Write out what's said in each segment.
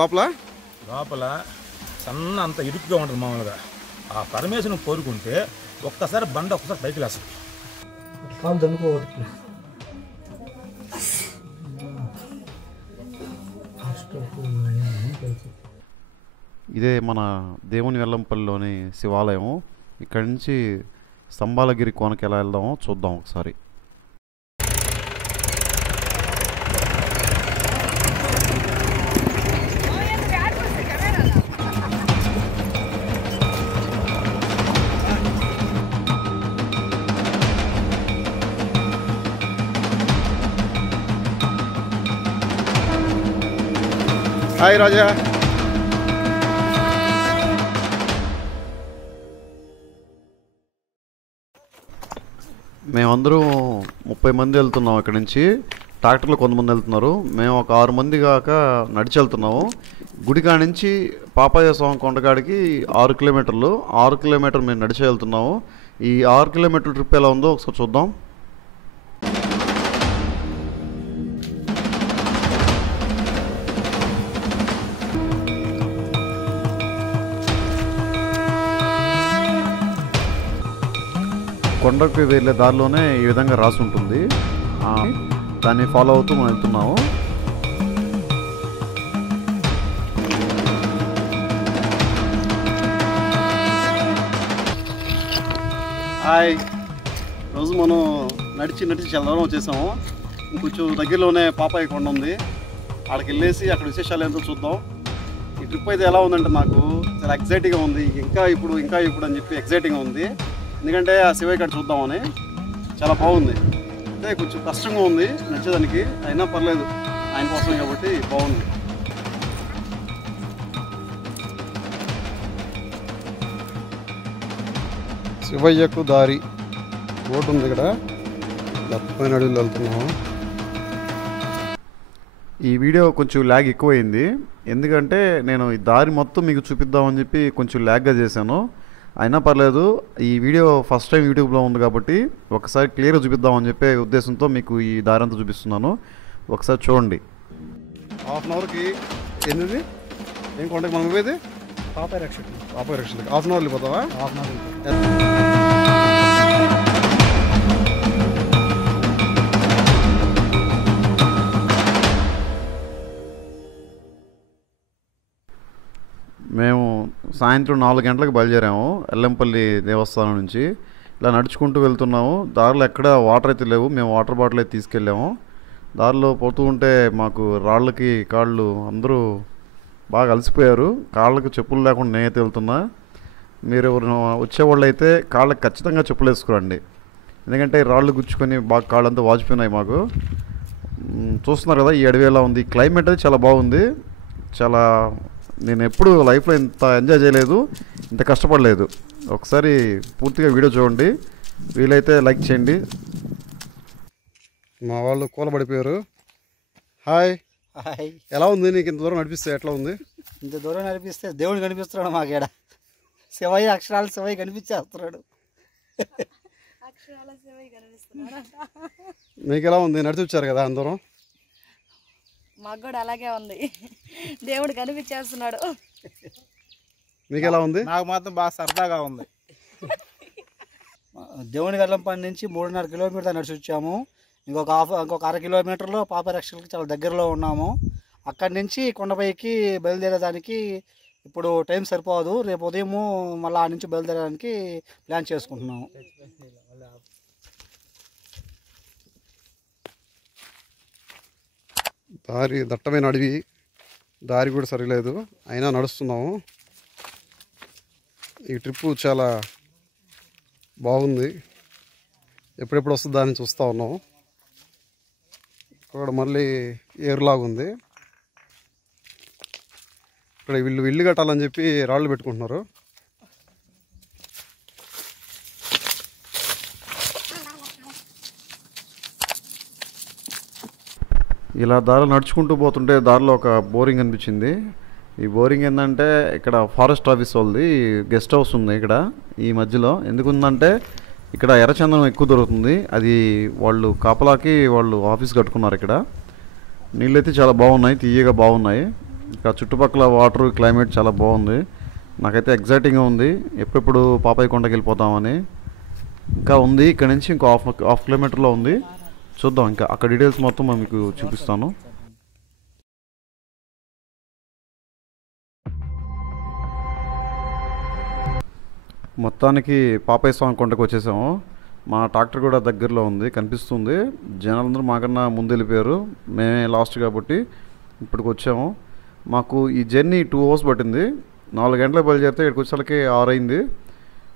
లోపల లోపల సన్న అంత ఇరుకుగా ఉంటుంది మామూలుగా. ఆ పరమేశ్వరం కోరుకుంటే ఒక్కసారి బండ ఒక్కసారి పైకి లేస్తుంది. ఇదే మన దేవుని వెల్లంపల్లిలోని శివాలయం. ఇక్కడి నుంచి స్తంభాలగిరి కోనకి ఎలా వెళ్దామో చూద్దాం ఒకసారి. హాయ్ రాజా. మేమందరం 30 మంది వెళ్తున్నాం. ఇక్కడ నుంచి ట్రాక్టర్లో కొంతమంది వెళ్తున్నారు. మేము ఒక 6 మంది కాక నడిచి వెళ్తున్నాము. గుడికా నుంచి పాపయ్య స్వామి కొండకాడికి 6 కిలోమీటర్లు. 6 కిలోమీటర్లు మేము నడిచి వెళ్తున్నాము. ఈ 6 కిలోమీటర్ల ట్రిప్ ఎలా ఉందో ఒకసారి చూద్దాం. కొండకు వెళ్ళే దారిలోనే ఈ విధంగా రాసి ఉంటుంది. దాన్ని ఫాలో అవుతూ మనం వెళ్తున్నాము. హాయ్. రోజు మనం నడిచి చాలా దూరం వచ్చేసాము. ఇంకొంచెం దగ్గరలోనే పాపాయి కొండ ఉంది. అక్కడికి వెళ్ళేసి అక్కడ విశేషాలు ఏంటో చూద్దాం. ఈ ట్రిప్ అయితే ఎలా ఉందంటే నాకు చాలా ఎక్సైటింగ్గా ఉంది. ఇంకా ఇప్పుడు అని చెప్పి ఎక్సైటింగ్గా ఉంది. ఎందుకంటే ఆ శివయ్య కాడ చూద్దామని. చాలా బాగుంది. అంటే కొంచెం కష్టంగా ఉంది నడిచేదానికి, అయినా పర్లేదు ఆయన కోసం కాబట్టి బాగుంది. శివయ్యకు దారి రోడ్డు ఉంది ఇక్కడ. దత్తమైన అడవిలో వెళ్తున్నాము. ఈ వీడియో కొంచెం ల్యాగ్ ఎక్కువైంది. ఎందుకంటే నేను ఈ దారి మొత్తం మీకు చూపిద్దామని చెప్పి కొంచెం ల్యాగ్గా చేశాను. అయినా పర్లేదు, ఈ వీడియో ఫస్ట్ టైం యూట్యూబ్లో ఉంది కాబట్టి ఒకసారి క్లియర్గా చూపిద్దామని చెప్పే ఉద్దేశంతో మీకు ఈ దారి అంతా చూపిస్తున్నాను. ఒకసారి చూడండి. హాఫ్ అన్ అవర్కి ఎనిమిది ఏం కొండకి మనం పోయేది పాపాయి రక్షణ. హాఫ్ అన్ అవర్ వెళ్ళిపోతావా? Half an hour. మేము సాయంత్రం 4 గంటలకు బయలుదేరాము ఎల్లంపల్లి దేవస్థానం నుంచి. ఇలా నడుచుకుంటూ వెళ్తున్నాము. దారిలో ఎక్కడ వాటర్ అయితే లేవు. మేము వాటర్ బాటిల్ అయితే తీసుకెళ్ళాము. దారిలో పోతూ ఉంటే మాకు రాళ్ళకి కాళ్ళు అందరూ బాగా అలసిపోయారు. కాళ్ళకు చెప్పులు లేకుండా నేనైతే వెళ్తున్నా. మీరు వచ్చేవాళ్ళు అయితే కాళ్ళకి ఖచ్చితంగా చెప్పులు వేసుకురండి. ఎందుకంటే రాళ్ళు గుచ్చుకొని బాగా కాళ్ళంతా వాచిపోయినాయి మాకు. చూస్తున్నారు కదా ఈ అడవి ఎలా ఉంది. క్లైమేట్ అయితే చాలా బాగుంది. చాలా నేను ఎప్పుడు లైఫ్లో ఇంత ఎంజాయ్ చేయలేదు, ఇంత కష్టపడలేదు. ఒకసారి పూర్తిగా వీడియో చూడండి. వీలైతే లైక్ చేయండి. మా వాళ్ళు కూలబడిపోయారు. హాయ్. హాయ్. ఎలా ఉంది నీకు ఇంత దూరం నడిపిస్తే? ఎట్లా ఉంది? ఇంత దూరం నడిపిస్తే దేవుడు కనిపిస్తున్నాడు మాకేడ. శివయ్య అక్షరాలు శివయ్య కనిపించేస్తున్నాడు. మీకు ఎలా ఉంది? నడిచి వచ్చారు కదా అందరం. మాకు కూడా అలాగే ఉంది. దేవుడు కనిపించేస్తున్నాడు. మీకు ఎలా ఉంది? నాకు మాత్రం బాగా సరదాగా ఉంది. దేవుని వెల్లంపల్లి నుంచి 3.5 కిలోమీటర్ నడిచి వచ్చాము. ఇంకొక 1/2 కిలోమీటర్లో పాప రక్షణకి చాలా దగ్గరలో ఉన్నాము. అక్కడి నుంచి కొండపైకి బయలుదేరేదానికి ఇప్పుడు టైం సరిపోదు. రేపు ఉదయము మళ్ళీ ఆ నుంచి బయలుదేరడానికి ప్లాన్ చేసుకుంటున్నాము. దారి దట్టమైన అడవి, దారి కూడా సరిలేదు, అయినా నడుస్తున్నాము. ఈ ట్రిప్పు చాలా బాగుంది. ఎప్పుడెప్పుడు వస్తుంది దాన్ని చూస్తూ ఉన్నాము. ఇక్కడ మళ్ళీ ఏరులాగుంది. ఇక్కడ వీళ్ళు ఇల్లు కట్టాలని చెప్పి రాళ్ళు పెట్టుకుంటున్నారు. ఇలా దారిలో నడుచుకుంటూ పోతుంటే దారిలో ఒక బోరింగ్ అనిపించింది. ఈ బోరింగ్ ఏంటంటే ఇక్కడ ఫారెస్ట్ ఆఫీస్ వాళ్ళది గెస్ట్ హౌస్ ఉంది ఇక్కడ ఈ మధ్యలో. ఎందుకుందంటే ఇక్కడ ఎర్రచందనం ఎక్కువ దొరుకుతుంది. అది వాళ్ళు కాపలాకి వాళ్ళు ఆఫీస్ కట్టుకున్నారు. ఇక్కడ నీళ్ళైతే చాలా బాగున్నాయి, తీయగా బాగున్నాయి. ఇంకా చుట్టుపక్కల వాటర్ క్లైమేట్ చాలా బాగుంది. నాకైతే ఎగ్జైటింగ్గా ఉంది, ఎప్పుడెప్పుడు పాపాయి కొండకి వెళ్ళిపోతామని. ఇంకా ఉంది, ఇక్కడ నుంచి ఇంకో హాఫ్ కిలోమీటర్లో ఉంది. చూద్దాం, ఇంకా అక్కడ డీటెయిల్స్ మొత్తం మీకు చూపిస్తాను. మొత్తానికి పాపాయి స్వామి కొండకు వచ్చేసాము. మా ట్రాక్టర్ కూడా దగ్గరలో ఉంది, కనిపిస్తుంది. జనాలందరూ మాకన్నా ముందు వెళ్ళిపోయారు, మేమే లాస్ట్ కాబట్టి ఇప్పటికి వచ్చాము. మాకు ఈ జర్నీ 2 hours పట్టింది. 4 గంటలకు బయలుదేరితే ఇక్కడికి వచ్చేసరికి 6 అయింది.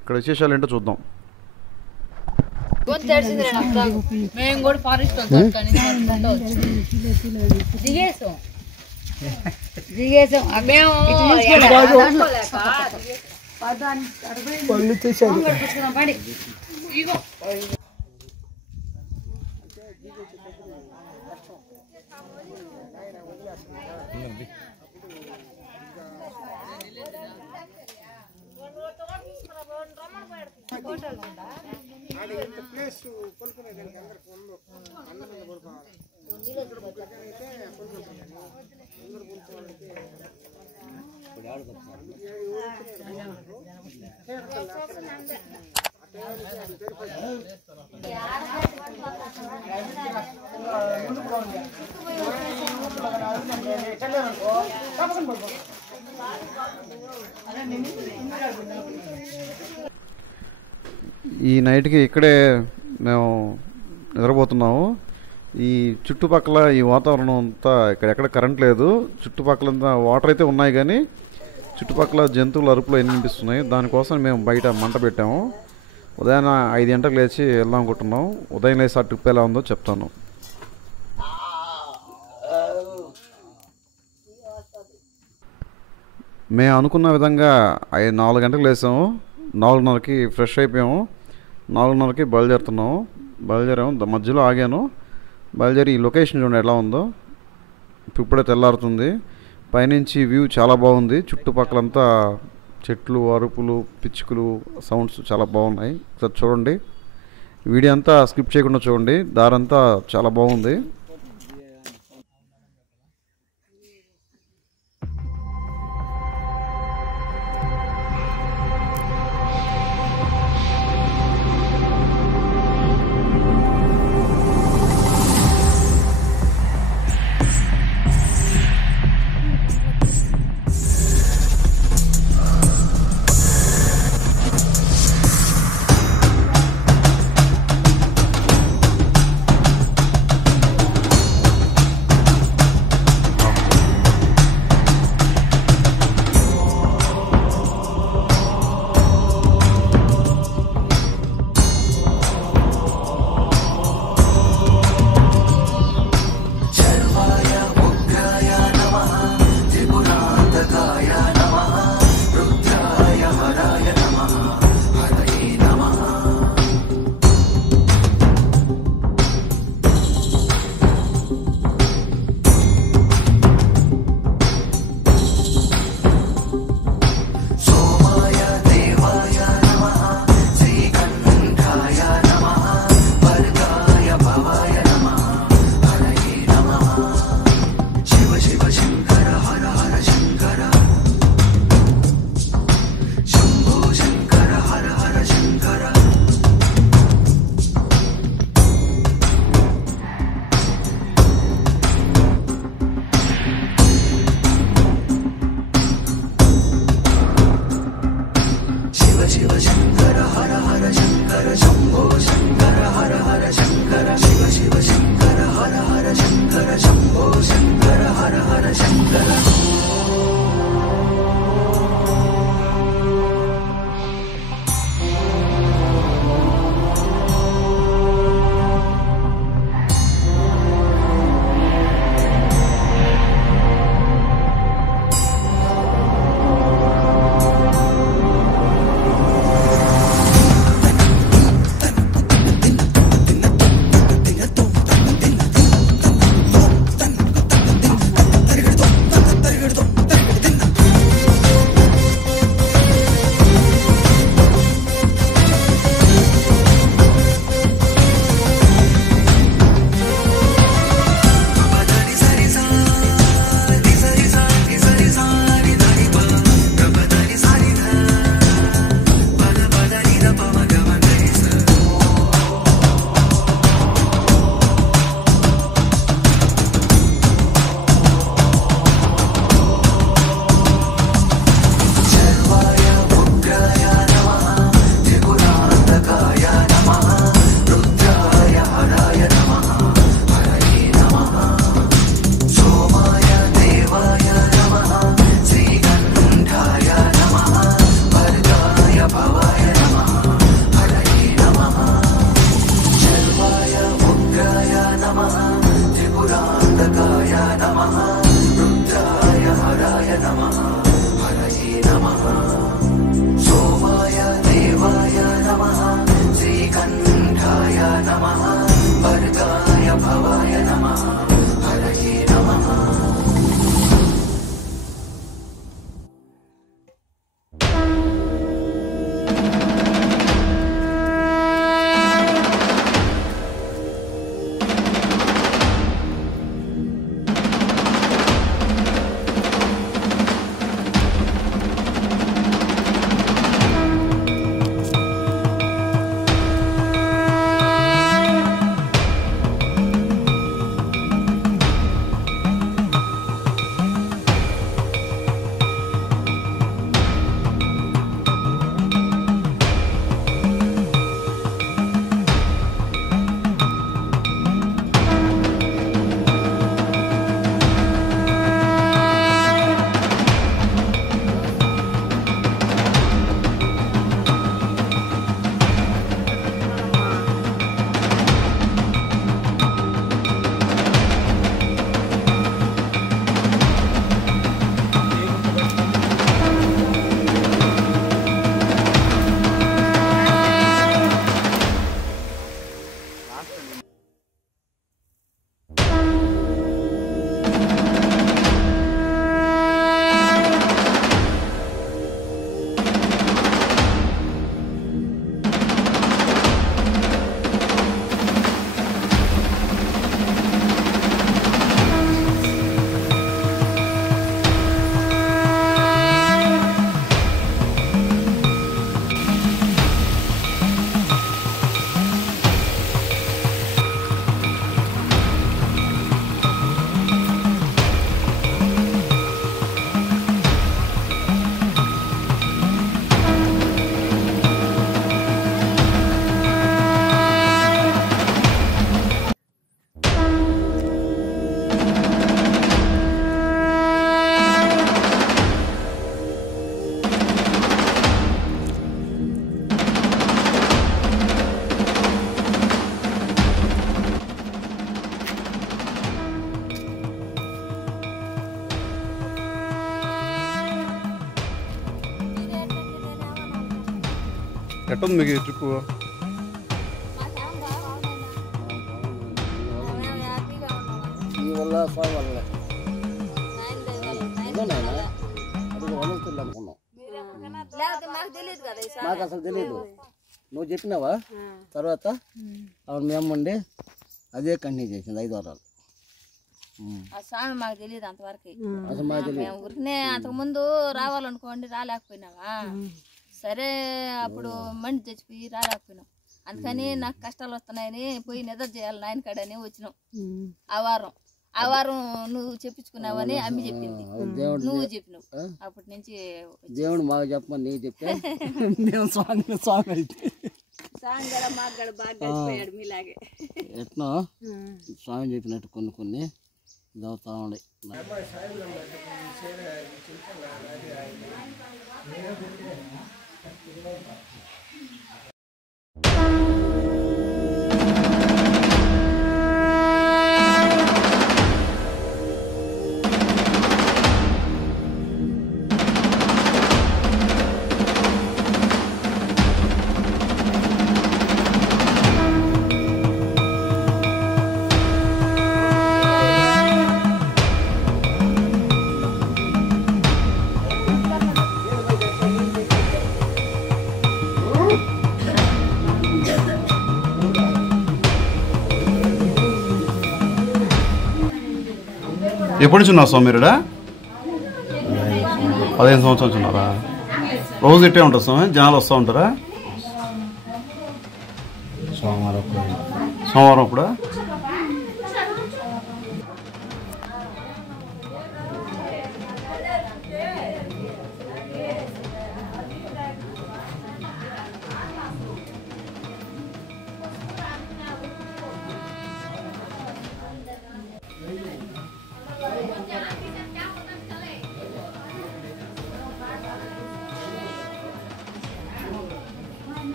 ఇక్కడ విశేషాలు ఏంటో చూద్దాం. మేము కూడా ఫారెస్ట్ దిగేసాం. మేము ఈ నైట్కి ఇక్కడే మేము నిద్రపోతున్నాము. ఈ చుట్టుపక్కల ఈ వాతావరణం అంతా ఎక్కడ కరెంట్ లేదు, చుట్టుపక్కలంతా వాటర్ అయితే ఉన్నాయి కానీ చుట్టుపక్కల జంతువుల అరుపులు ఎన్ని వినిపిస్తున్నాయి. దానికోసం మేము బయట మంట పెట్టాము. ఉదయాన్నే 5 గంటలకు లేచి వెళ్దాం అనుకుంటున్నాం. ఉదయం లేచి ఆ ట్రిప్ ఎలా ఉందో చెప్తాను. మేము అనుకున్న విధంగా 4 గంటలకు లేసాము. 4:30కి ఫ్రెష్ అయిపోయాము. 4:30కి బయలుదేరుతున్నాము. బయలుదేరాము, మధ్యలో ఆగాను. బయలుదేరి ఈ లొకేషన్ చూడండి ఎలా ఉందో. ఇప్పుడే తెల్లారుతుంది. పైనుంచి వ్యూ చాలా బాగుంది. చుట్టుపక్కలంతా చెట్లు, అరుపులు, పిచ్చుకలు సౌండ్స్ చాలా బాగున్నాయి. ఒకసారి చూడండి, వీడియో అంతా స్కిప్ చేయకుండా చూడండి. దారంతా చాలా బాగుంది. ఎట్టుంది మీకు ఈ ట్రిప్పు? ఈ వల్ల స్వామి వల్ల అది వదులుతుంది అనుకున్నాం. మాకు అసలు తెలియదు. నువ్వు చెప్పినావా తర్వాత అవును మేము ఉండి అదే కంటిన్యూ చేసింది 5 వారాలు. స్వామి మాకు తెలియదు అంతవరకు. అసలు మాకు తెలియదు. మేము ఊరికనే అంతకుముందు రావాలనుకోండి రాలేకపోయినావా. సరే అప్పుడు మండి చచ్చిపోయి రాలేకపోయినాం. అందుకని నాకు కష్టాలు వస్తున్నాయని పోయి నిద్ర చేయాలి నాయన కాడని వచ్చినాం. ఆ వారం నువ్వు చెప్పించుకున్నావని అమ్మి చెప్పింది, నువ్వు చెప్పినావు. అప్పటి నుంచి దేవుడు మాకు చెప్పమని నీకు చెప్తే నేను స్వామి అయితే ఎట్లా స్వామి చెప్పినట్టు కొన్ని చదువుతా ఉండే. ఎప్పటి నుంచి ఉన్నారు స్వామి మీరుడా? 15 సంవత్సరాల నుంచి ఉన్నారా? రోజు ఇట్టే ఉంటారు స్వామి? జనాలు వస్తూ ఉంటారా? సోమవారం అప్పుడు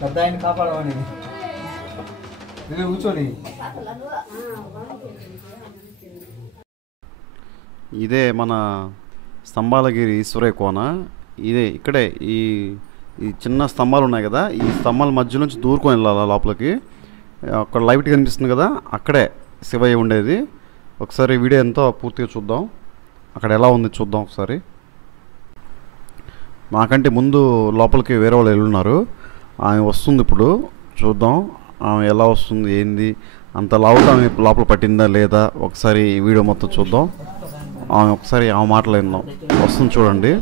పెద్ద ఆయన కాపాడమని కూర్చోని. ఇదే మన స్తంభాలగిరి ఈశ్వరయ్య కోన. ఇదే ఇక్కడే ఈ చిన్న స్తంభాలు ఉన్నాయి కదా, ఈ స్తంభాల మధ్య నుంచి దూరుకొని వెళ్ళాలి లోపలికి. అక్కడ లైట్ కనిపిస్తుంది కదా, అక్కడే శివయ్య ఉండేది. ఒకసారి వీడియో ఎంతో పూర్తిగా చూద్దాం, అక్కడ ఎలా ఉంది చూద్దాం ఒకసారి. మాకంటే ముందు లోపలికి వేరే వాళ్ళు వెళ్ళున్నారు. ఆమె వస్తుంది ఇప్పుడు, చూద్దాం ఆమె ఎలా వస్తుంది ఏంది, అంత లావుగా ఆమె లోపల పట్టిందా లేదా ఒకసారి వీడియో మొత్తం చూద్దాం. ఆమె ఒకసారి ఆమె మాటలు విందాం. వస్తుంది చూడండి,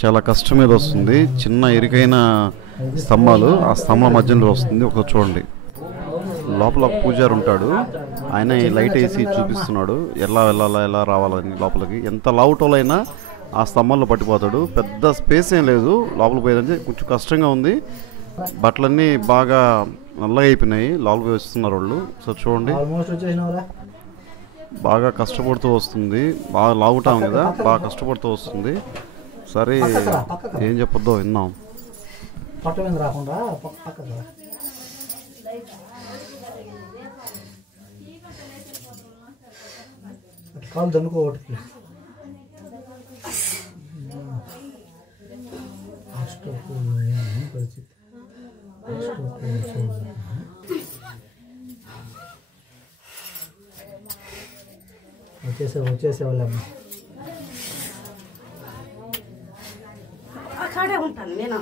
చాలా కష్టం మీద వస్తుంది. చిన్న ఇరుకైన స్తంభాలు, ఆ స్తంభాల మధ్యలో వస్తుంది. ఒకసారి చూడండి. లోపల పూజారి ఉంటాడు, ఆయన ఈ లైట్ వేసి చూపిస్తున్నాడు ఎలా వెళ్ళాలా ఎలా రావాలని లోపలికి. ఎంత లావుటోలైనా ఆ స్తంభంలో పట్టిపోతాడు. పెద్ద స్పేస్ ఏం లేదు లోపలికి పోయేదంటే, కొంచెం కష్టంగా ఉంది. బట్టలన్నీ బాగా నల్లగా అయిపోయినాయి, లోపలికి వస్తున్నారు వాళ్ళు. సో చూడండి, బాగా కష్టపడుతూ వస్తుంది. బాగా లాగుతాం కదా, బాగా కష్టపడుతూ వస్తుంది. సరే ఏం చెప్పొద్దో విన్నాం. కాలు దన్నుకోవట్లేదు. వచ్చేసేవాళ్ళమ్మ. కాడే ఉంటాను నేను,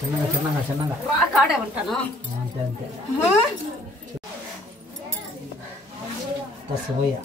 చిన్నగా కాడే ఉంటాను అంతే శివయ్య.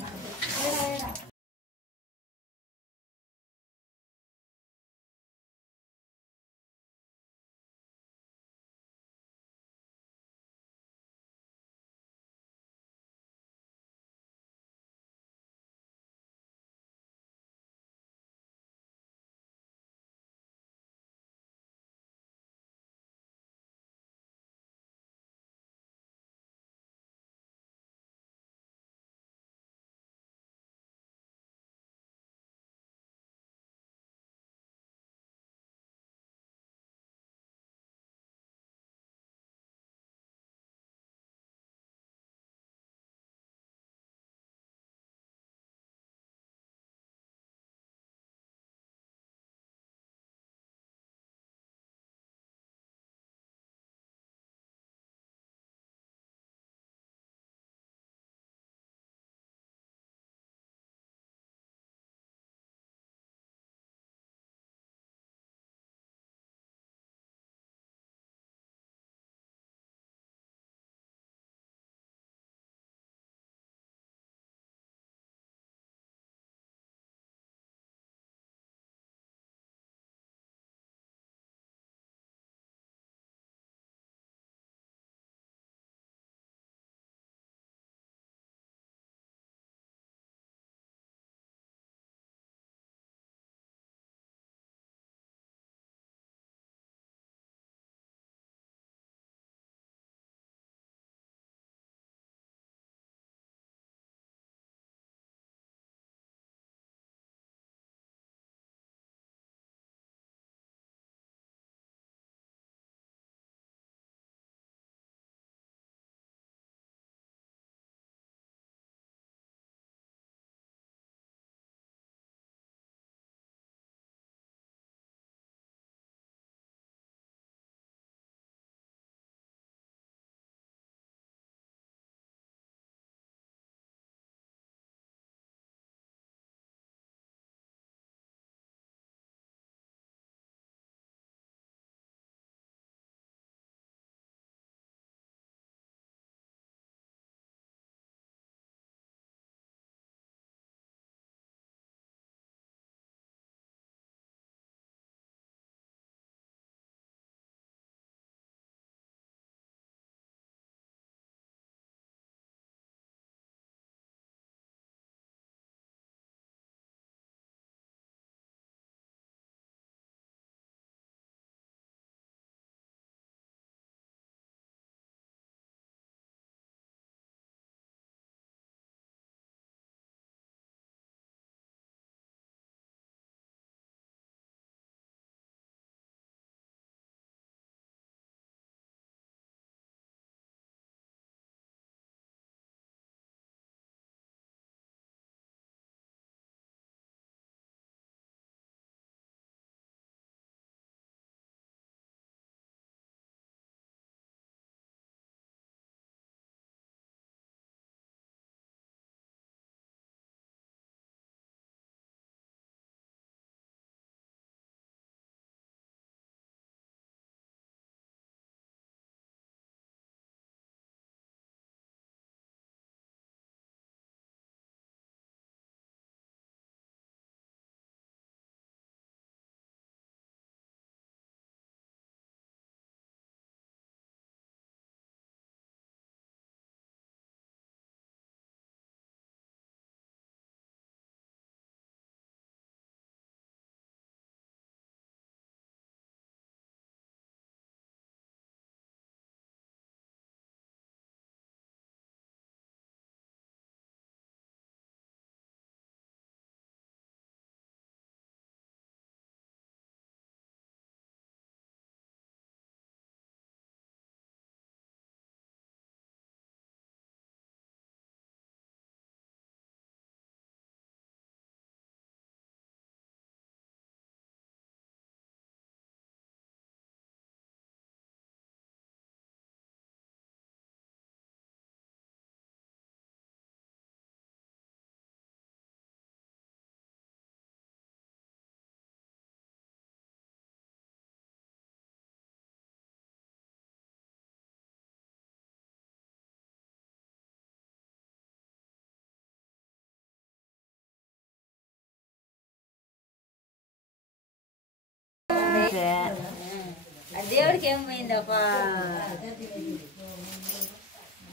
అంతే దేవుడికి ఏమైందప్ప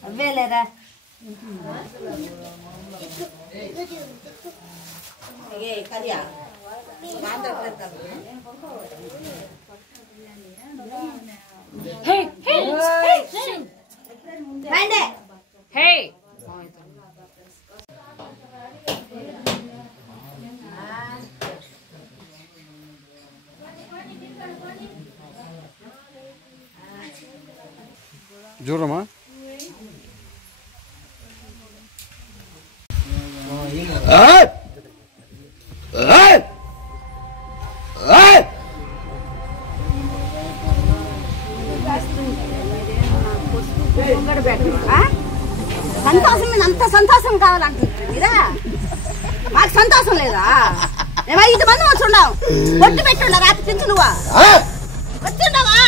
అవ్వేలేరా చూడమ్మా సంతోషం మీద అంత సంతోషం కావాలంటున్నారా మాకు సంతోషం లేదా మేము 5 మంది వచ్చి ఉన్నాం పొట్టు పెట్టుండ రాత్రి తింటు నువ్వా వచ్చిండవా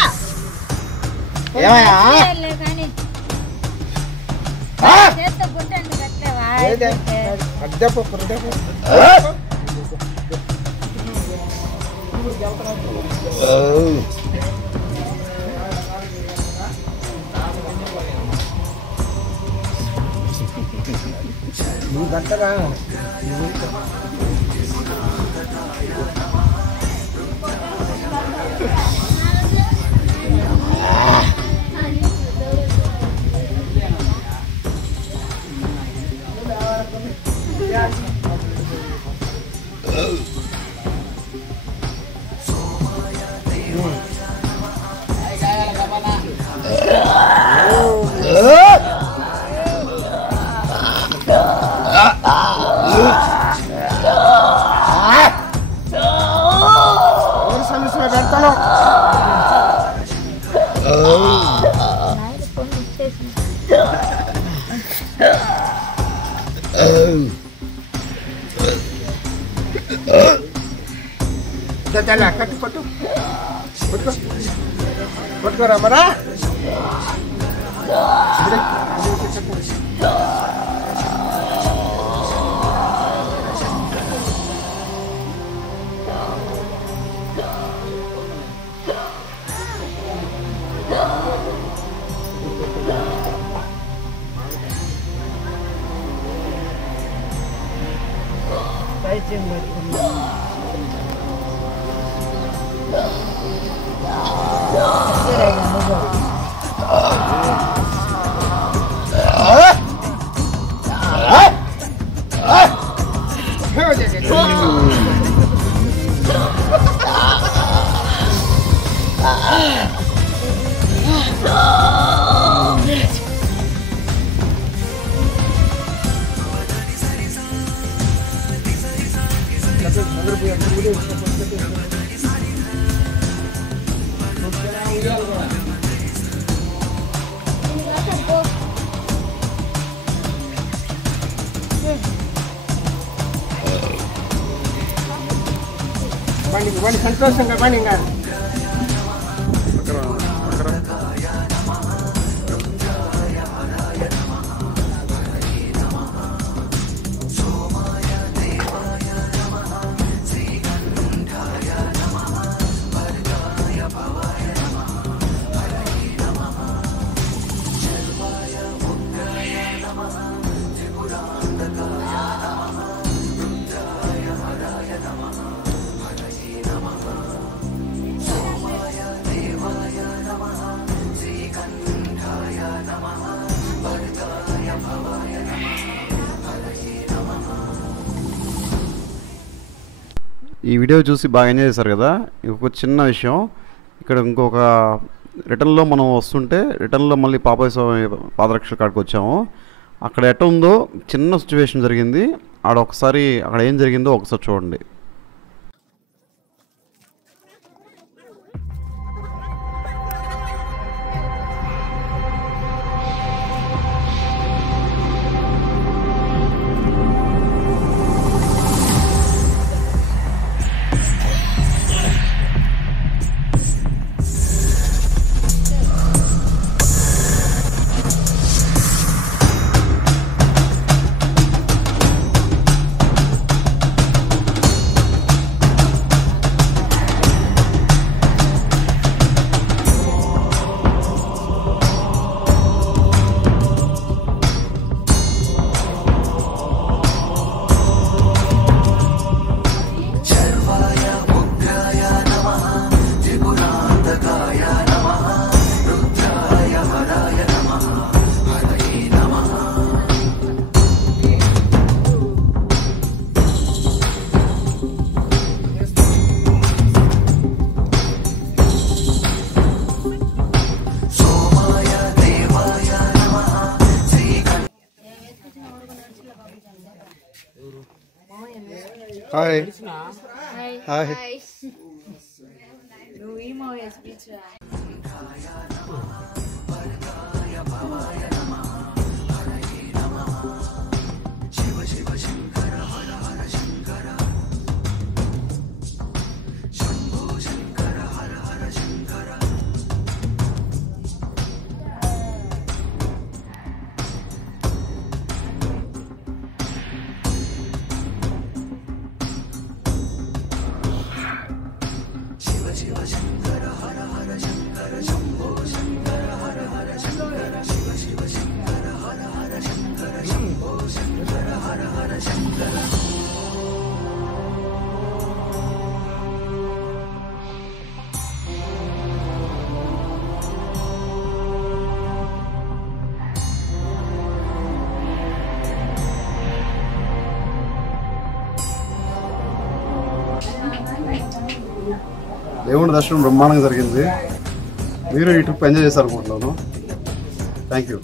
నువ్వు గంటగా సమస్య పెడతాను కట్టు పట్టు పట్టుకో పట్టుకోరా మరా బండి సంతోషంగా బండి ఇంకా ఈ వీడియో చూసి బాగా ఎంజాయ్ చేశారు కదా. ఇంకొక చిన్న విషయం, ఇక్కడ ఇంకొక రిటర్న్లో మనం వస్తుంటే రిటర్న్లో మళ్ళీ పాపాయ స్వామి పాదరక్షల కాడికి వచ్చాము. అక్కడ ఎట్ట ఉందో చిన్న సిచ్యువేషన్ జరిగింది. ఒకసారి అక్కడ ఏం జరిగిందో ఒకసారి చూడండి. హాయ్ హాయ్ దేవుడి దర్శనం బ్రహ్మాండంగా జరిగింది. మీరు ఈ ట్రిప్ ఎంజాయ్ చేశారనుకుంటున్నాను. Thank you.